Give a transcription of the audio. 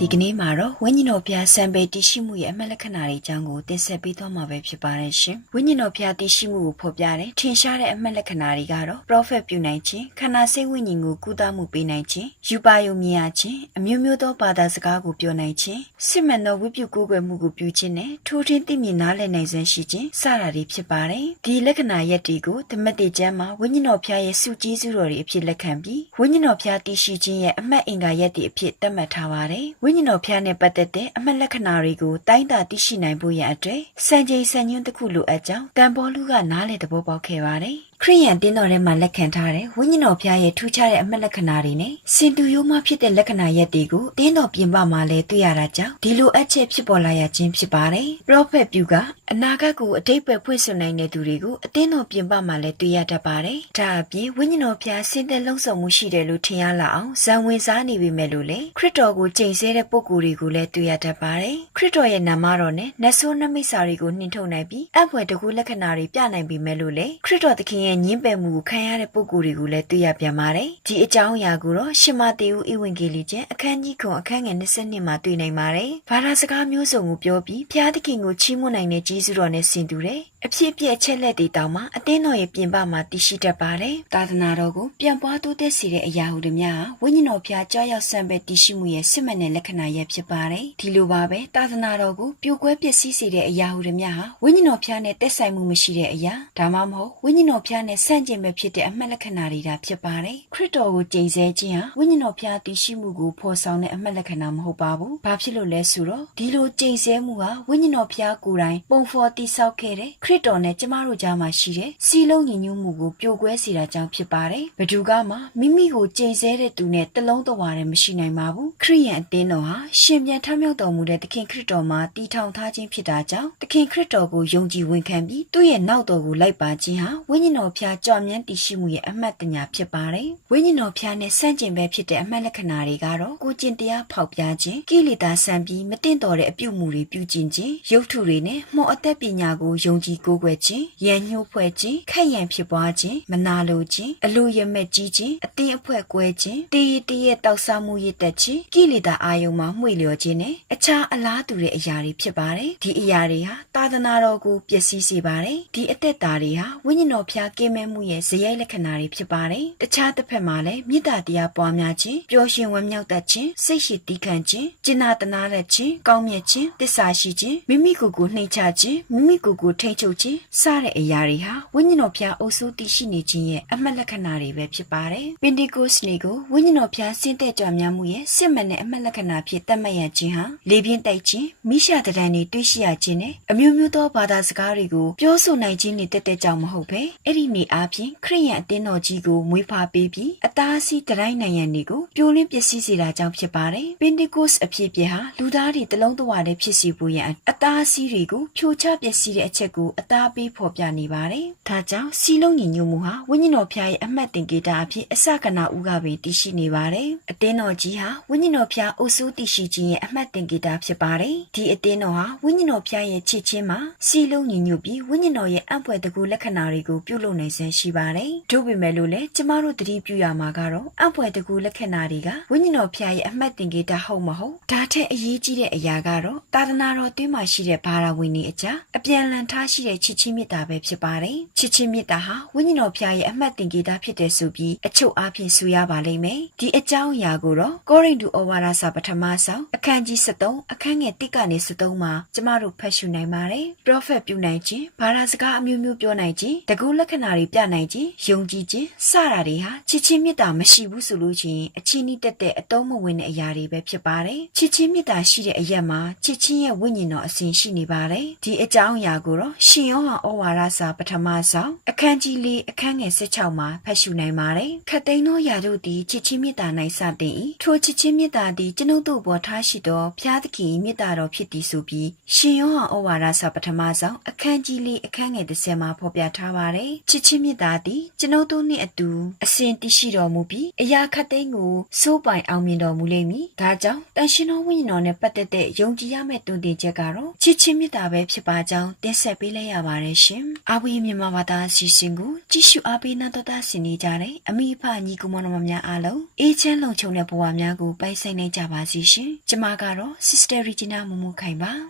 ဒီကနေ့မှာတော့ဝိညာဉ်တော်ဖျားစံပေတရှိမှုရဲ့အမှတ်လက္ခဏာတွေအကြောင်းကိုတင်ဆက်ပေးသွားမှာပဲဖြစ်ပါတယ်ရှင်။ဝိညာဉ်တော်ဖျားတရှိမှုကိုဖော်ပြတဲ့ထင်ရှားတဲ့အမှတ်လက္ခဏာတွေကတော့ prophet ပြုနိုင်ခြင်းခန္ဓာစိတ်ဝိညာဉ်ကိုကုသမှုပေးနိုင်ခြင်းယူပါယုံမြင်ရခြင်းအမျိုးမျိုးသောဘာသာစကားကိုပြောနိုင်ခြင်းစစ်မှန်သောဝိပုကိုးကွယ်မှုကိုပြုခြင်းနဲ့ထိုးထင်းသိမြင်နားလည်နိုင်စွမ်းရှိခြင်းစတာတွေဖြစ်ပါတယ်။ဒီလက္ခဏာရက်တွေကိုသမတ်တေကျမ်းမှာဝိညာဉ်တော်ဖျားရဲ့စုကျေးဇူးတော်တွေအဖြစ်လက်ခံပြီးဝိညာဉ်တော်ဖျားတရှိခြင်းရဲ့အမှတ်အင်္ဂါရက်တွေအဖြစ်သတ်မှတ်ထားပါတယ်။ဝိညာဉ်တော်ဖျားနဲ့ပတ်သက်တဲ့အမှတ်လက္ခဏာတွေကိုတိုင်းတာသိရှိနိုင်ဖို့ရန်အတွက်စံချိန်စံညွှန်းတစ်ခုလိုအပ်ကြောင်းတန်ပေါ်လူကနားလေသဘောပေါက်ခဲ့ပါတယ်။ ခရိယန်တင်းတော်ထဲမှာလက်ခံထားတဲ့ဝိညာဉ်တော်ဖျားရဲ့ထူးခြားတဲ့အမှတ်လက္ခဏာတွေနဲ့စင်တူရိုးမှဖြစ်တဲ့လက္ခဏာရက်တွေကိုတင်းတော်ပြင်ပမှာလည်းတွေ့ရတာကြောင့်ဒီလိုအပ်ချက်ဖြစ်ပေါ်လာရခြင်းဖြစ်ပါတယ်။ Prophet ပြုကအနာဂတ်ကိုအတိတ်ပဲဖွင့်ဆိုနိုင်တဲ့သူတွေကိုအတင်းတော်ပြင်ပမှာလည်းတွေ့ရတတ်ပါတယ်။ဒါအပြင်ဝိညာဉ်တော်ဖျားစင်သက်လုံးစုံမှုရှိတယ်လို့ထင်ရလာအောင်ဇံဝင်စားနေပြီမဲ့လို့လေခရစ်တော်ကိုချိန်ဆတဲ့ပုံကိုယ်တွေကိုလည်းတွေ့ရတတ်ပါတယ်။ခရစ်တော်ရဲ့နာမတော်နဲ့နတ်ဆိုးနမိတ်စာတွေကိုနှင်ထုတ်နိုင်ပြီးအဖွယ်တကူလက္ခဏာတွေပြနိုင်ပြီမဲ့လို့လေခရစ်တော်သခင်ရဲ့ညင်းပယ်မှုကိုခံရတဲ့ပုံကိုယ်တွေကိုလည်းတွေ့ရပြန်ပါတယ်။ဒီအကြောင်းအရာကိုတော့ရှမတေဦးဧဝံဂေလိကျမ်းအခန်းကြီးခွန်အခန်းငယ်22မှာတွေ့နိုင်ပါတယ်။ဘာသာစကားမျိုးစုံကိုပြောပြီးဖျားသခင်ကိုချီးမွမ်းနိုင်တဲ့ဂျေဇုတော်နဲ့ဆင်တူတယ်။အဖြစ်အပျက်ချက်လက်တွေတောင်မှအသင်းတော်ရဲ့ပြင်ပမှာတည်ရှိတတ်ပါတယ်။သာသနာတော်ကိုပြန်ပွားတိုးတက်စေတဲ့အရာဟုတများဝိညာဉ်တော်ဖျားကြောက်ရောက်ဆံပဲတည်ရှိမှုရဲ့စစ်မှန်တဲ့လက္ခဏာရဲ့ဖြစ်ပါတယ်။ဒီလိုပါပဲသာသနာတော်ကိုပြိုကွဲပျက်စီးစေတဲ့အရာဟုတများဟာဝိညာဉ်တော်ဖျားနဲ့တက်ဆိုင်မှုမရှိတဲ့အရာဒါမှမဟုတ်ဝိညာဉ်တော်ဖျားနဲ့ဆန့်ကျင်ပဲဖြစ်တဲ့အမှတ်လက္ခဏာတွေဒါဖြစ်ပါတယ်။ခရစ်တော်ကိုကြိမ်ဆဲခြင်းဟာဝိညာဉ်တော်ဖျားတည်ရှိမှုကိုဖော်ဆောင်တဲ့အမှတ်လက္ခဏာမဟုတ်ပါဘူး။ဘာဖြစ်လို့လဲဆိုတော့ဒီလိုကြိမ်ဆဲမှုဟာဝိညာဉ်တော်ဖျားကိုယ်တိုင်ပုံဖော်တည်ဆောက်ခဲ့တဲ့ခရစ်တော်နဲ့ကျမတို့ကြားမှာရှိတဲ့စီလုံးညီညွတ်မှုကိုပြိုကွဲစေတာကြောင့်ဖြစ်ပါတယ်။ဘဒူကမှမိမိကိုကြိမ်ဆဲတဲ့သူနဲ့တလုံးတဝါနဲ့မရှိနိုင်ပါဘူး။ခရိယန်အသင်းတော်ဟာရှင်ပြန်ထမြောက်တော်မူတဲ့သခင်ခရစ်တော်မှာတည်ထောင်ထားခြင်းဖြစ်တာကြောင့်သခင်ခရစ်တော်ကိုယုံကြည်ဝန်ခံပြီးသူ့ရဲ့နောက်တော်ကိုလိုက်ပါခြင်းဟာဝိညာဉ်တော်ဖျားကြော်မြန်းတည်ရှိမှုရဲ့အမှတ်တညာဖြစ်ပါတယ်။ဝိညာဉ်တော်ဖျားနဲ့ဆန့်ကျင်ဘက်ဖြစ်တဲ့အမှတ်လက္ခဏာတွေကတော့ကိုကျင့်တရားဖောက်ပြခြင်းကိလေသာဆန်ပြီးမတင့်တော်တဲ့အပြုမှုတွေပြုကျင့်ခြင်းရုပ်ထုတွေနဲ့မှော်အသက်ပညာကိုယုံကြည်ကိုးကွယ်ခြင်းရန်ညှိုးဖွဲ့ခြင်းခက်ရန်ဖြစ်ပွားခြင်းမနာလိုခြင်းအလိုရမဲ့ကြီးခြင်းအတင်းအဖွဲကွဲခြင်းတေးတရက်တောက်ဆမှုရစ်တက်ခြင်းကိလေသာအာယုံမှာမှွေလျော်ခြင်းနဲ့အခြားအလားတူတဲ့အရာတွေဖြစ်ပါတယ်ဒီအရာတွေဟာသာသနာတော်ကိုပျက်စီးစေပါတယ်ဒီအသက်တာတွေဟာဝိညာဉ်တော်ဖျားကင်းမဲ့မှုရဲ့ဇယိုက်လက္ခဏာတွေဖြစ်ပါတယ်တခြားတစ်ဖက်မှာလည်းမေတ္တာတရားပွားများခြင်းပျော်ရွှင်ဝမ်းမြောက်တတ်ခြင်းစိတ်ရှိတည်ခံခြင်းကျင့်နာတနာတတ်ခြင်းကောင်းမြတ်ခြင်းတစ္ဆာရှိခြင်းမိမိကိုယ်ကိုနှိမ်ချခြင်းမိမိကိုယ်ကိုထိန်းချုပ်ခြင်းစတဲ့အရာတွေဟာဝိညာဉ်တော်ဖျားအုပ်စိုးတည်ရှိနေခြင်းရဲ့အမှတ်လက္ခဏာတွေပဲဖြစ်ပါတယ်ပင်တီကိုစနေကိုဝိညာဉ်တော်ဖျားဆင်းသက်ကြွများမှုရဲ့စစ်မှန်တဲ့အမှတ်လက္ခဏာဖြစ်သတ်မှတ်ရခြင်းဟာလေပြင်းတိုက်ခြင်းမိရှာတရံတွေတွေ့ရှိရခြင်းနဲ့အမျိုးမျိုးသောဘာသာစကားတွေကိုပြောဆိုနိုင်ခြင်းတွေတက်တက်ကြောင်မဟုတ်ပဲအဲ့ဒီနေအားဖြင့်ခရိယန်အသင်းတော်ကြီးကိုမွေးဖွားပေးပြီးအသားအဆီးတတိုင်းနိုင်ရန်တွေကိုပြိုလင်းပျက်စီးစေတာကြောင့်ဖြစ်ပါတယ်ပင်တီကိုစ်အဖြစ်ပြဟာလူသားတွေတလုံးတဝါတည်းဖြစ်စီဖို့ရန်အသားအဆီးတွေကိုဖြိုချပျက်စီးတဲ့အချက်ကိုအသားပေးဖော်ပြနေပါတယ်ဒါကြောင့်စီလုံးညီညွတ်မှုဟာဝိညာဉ်တော်ဖျားရဲ့အမှတ်တင်ကေတာအဖြစ်အစကနာဥကပဲတည်ရှိနေပါတယ်အသင်းတော်ကြီးဟာဝိညာဉ်တော်ဖျားအုပ်စိုးတည်ရှိခြင်းရဲ့အမှတ်တင်ကေတာဖြစ်ပါတယ်ဒီအသင်းတော်ဟာဝိညာဉ်တော်ဖျားရဲ့ချစ်ချင်းမှာစီလုံးညီညွတ်ပြီးဝိညာဉ်တော်ရဲ့အံ့ဖွယ်တကူလက္ခဏာတွေကိုပြုလုပ်နိုင်စမ်းရှိပါတယ်တို့ပေမဲ့လို့လည်းကျမတို့တတိပြုရမှာကတော့အံ့ဖွယ်တကူလက္ခဏာတွေကဝိညာဉ်တော်ဖျားရဲ့အမှတ်တင်ကေတာဟုတ်မဟုတ်ဒါထက်အရေးကြီးတဲ့အရာကတော့တာသနာတော်တွင်းမှာရှိတဲ့ဘာသာဝင်တွေအကြားအပြန်လန်ထားရှိတဲ့ချစ်ချင်းမေတ္တာပဲဖြစ်ပါတယ်ချစ်ချင်းမေတ္တာဟာဝိညာဉ်တော်ဖျားရဲ့အမှတ်တင်ကေတာဖြစ်တဲ့ဆိုပြီးအချုပ်အားဖြင့်ဆိုရပါလိမ့်မယ်ဒီအကြောင်းအရာကိုတော့ကောရိန္သုဩဝါဒစာပထမဆောင်အခန်းကြီး73အခန်းငယ်1ကနေ73မှာကျမတို့ဖတ်ရှုနိုင်ပါတယ်ပရောဖက်ပြုနိုင်ခြင်းဘာသာစကားအမျိုးမျိုးပြောနိုင်ခြင်းတကူလက္ခဏာတွေပြနိုင်ခြင်းယုံကြည်ခြင်းစတာတွေဟာချစ်ချင်းမေတ္တာမရှိဘူးဆိုလို့ချင်းအချင်းဤတက်တဲ့အတုံးမဝင်တဲ့အရာတွေပဲဖြစ်ပါတယ်ချစ်ချင်းမေတ္တာရှိတဲ့အရက်မှာချစ်ချင်းရဲ့ဝိညာဉ်တော်အစဉ်ရှိနေပါတယ်ဒီအကြောင်းအရာကိုတော့ရှင်ယောဟန်ဩဝါဒစာပထမဆောင်အခန်းကြီး၄အခန်းငယ်16မှာဖတ်ရှုနိုင်ပါတယ်ခတ်သိမ်းသောယာတို့သည်ချစ်ချင်းမေတ္တာ၌စတင်၏ထိုချစ်ချင်းမေတ္တာသည်ကျွန်ုပ်တို့ပေါ်ထားရှိသောဖျားသခင်၏မေတ္တာတော်ဖြစ်သည်ဆိုပြီးရှင်ယောဟန်ဩဝါဒစာပထမဆောင်အခန်းကြီး၄အခန်းငယ်30မှာဖော်ပြထားပါတယ်ချစ်ချင်းမေတ္တာသည်ကျွန်ုပ်တို့နှင့်အတူအစဉ်တည်ရှိတော်မူပြီးအရာခတ်သိမ်းကိုစိုးပိုင်အောင်မြင်တော်မူလိမ့်မည်ဒါကြောင့်တန်ရှင်တော်ဝိညာဉ်တော်နဲ့ပတ်သက်တဲ့ယုံကြည်ရမယ့်တုန်တင်ချက်ကတော့ချစ်ချင်းမေတ္တာပဲဖြစ်ပါကြောင်းတင်ဆက်ပေးလိုက်ရလိုက်ရပါတယ်ရှင်။အဝေးမြန်မာဘာသာအစီအစဉ်ကိုကြည့်ရှုအားပေးနာတော်တာဆင်နေကြတဲ့အမိအဖညီကူမတော်မများအားလုံးအေးချမ်းလုံခြုံတဲ့ဘဝများကိုပိုင်ဆိုင်နိုင်ကြပါစေရှင်။ကျမကတော့ Sister Regina မမခိုင်ပါ။